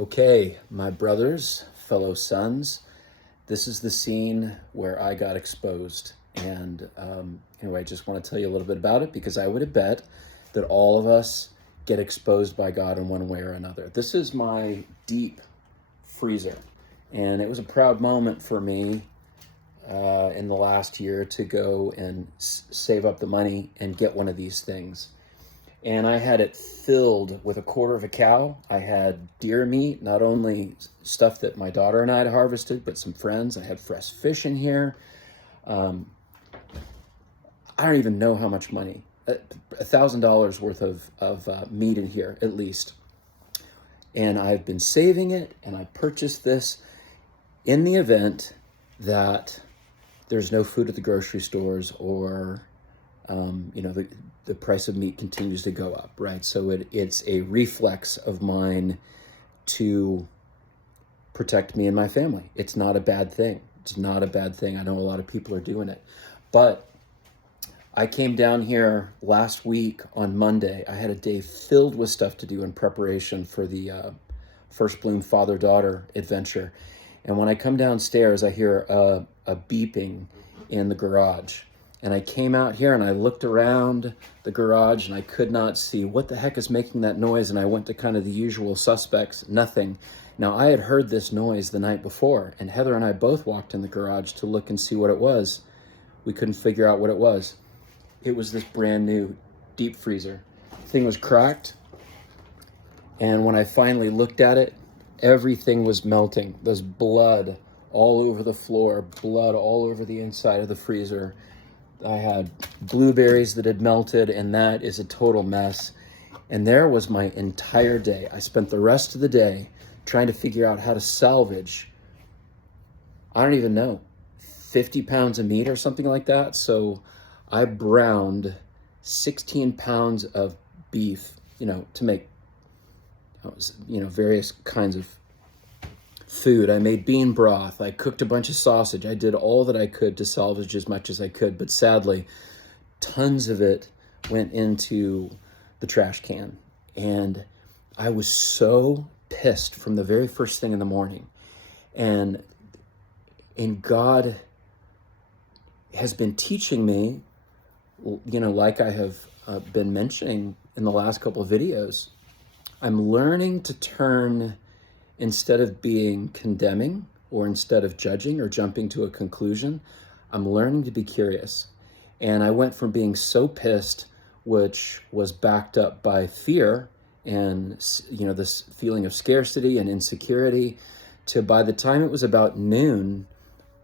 Okay, my brothers, fellow sons, this is the scene where I got exposed. And anyway, I just want to tell you a little bit about it because I would have bet that all of us get exposed by God in one way or another. This is my deep freezer. And it was a proud moment for me in the last year to go and save up the money and get one of these things. And I had it filled with a quarter of a cow. I had deer meat, not only stuff that my daughter and I had harvested, but some friends. I had fresh fish in here. I don't even know how much money. $1,000 worth of meat in here, at least. And I've been saving it, and I purchased this in the event that there's no food at the grocery stores, or the price of meat continues to go up, right? So it's a reflex of mine to protect me and my family. It's not a bad thing. It's not a bad thing. I know a lot of people are doing it. But I came down here last week on Monday. I had a day filled with stuff to do in preparation for the First Bloom father-daughter adventure. And when I come downstairs, I hear a beeping in the garage. And I came out here and I looked around the garage and I could not see what the heck is making that noise. And I went to kind of the usual suspects, nothing. Now, I had heard this noise the night before, and Heather and I both walked in the garage to look and see what it was. We couldn't figure out what it was. It was this brand new deep freezer. The thing was cracked. And when I finally looked at it, everything was melting. There's blood all over the floor, blood all over the inside of the freezer. I had blueberries that had melted, and that is a total mess. And there was my entire day. I spent the rest of the day trying to figure out how to salvage, I don't even know, 50 pounds of meat or something like that. So I browned 16 pounds of beef, to make, various kinds of food. I made bean broth. I cooked a bunch of sausage. I did all that I could to salvage as much as I could, but sadly, tons of it went into the trash can. And I was so pissed from the very first thing in the morning. And God has been teaching me, like I have been mentioning in the last couple of videos, I'm learning to turn, instead of being condemning or instead of judging or jumping to a conclusion, I'm learning to be curious. And I went from being so pissed, which was backed up by fear and, this feeling of scarcity and insecurity, to by the time it was about noon,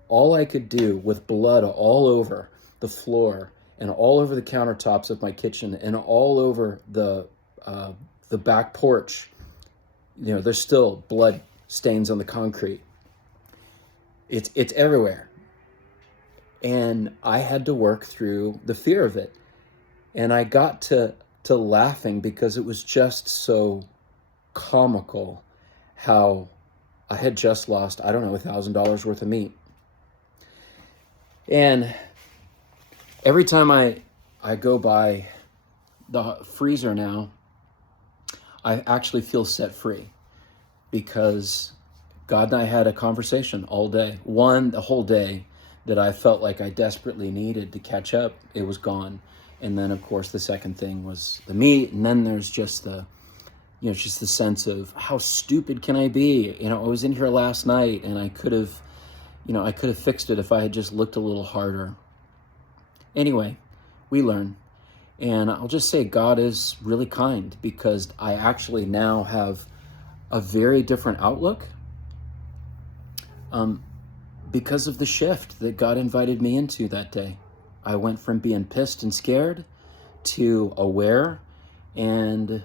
all I could do with blood all over the floor and all over the countertops of my kitchen and all over the back porch, there's still blood stains on the concrete. It's everywhere. And I had to work through the fear of it. And I got to laughing because it was just so comical how I had just lost, $1,000 worth of meat. And every time I go by the freezer now, I actually feel set free, because God and I had a conversation all day. The whole day, that I felt like I desperately needed to catch up. It was gone. And then, of course, the second thing was the meat. And then there's just the sense of how stupid can I be? I was in here last night and I could have fixed it if I had just looked a little harder. Anyway, we learn. And I'll just say God is really kind, because I actually now have a very different outlook because of the shift that God invited me into that day. I went from being pissed and scared to aware and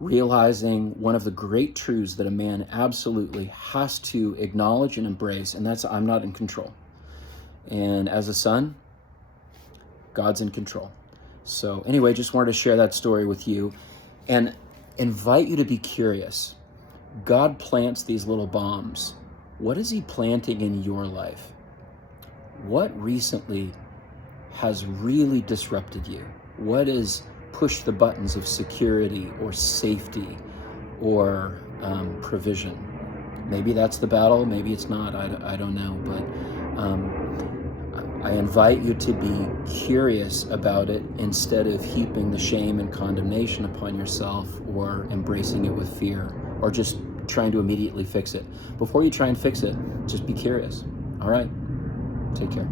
realizing one of the great truths that a man absolutely has to acknowledge and embrace, and that's I'm not in control. And as a son, God's in control. So anyway, just wanted to share that story with you and invite you to be curious. God plants these little bombs. What is he planting in your life? What recently has really disrupted you? What has pushed the buttons of security or safety or provision. Maybe that's the battle, maybe it's not, I don't know, but I invite you to be curious about it instead of heaping the shame and condemnation upon yourself or embracing it with fear or just trying to immediately fix it. Before you try and fix it, just be curious. All right, take care.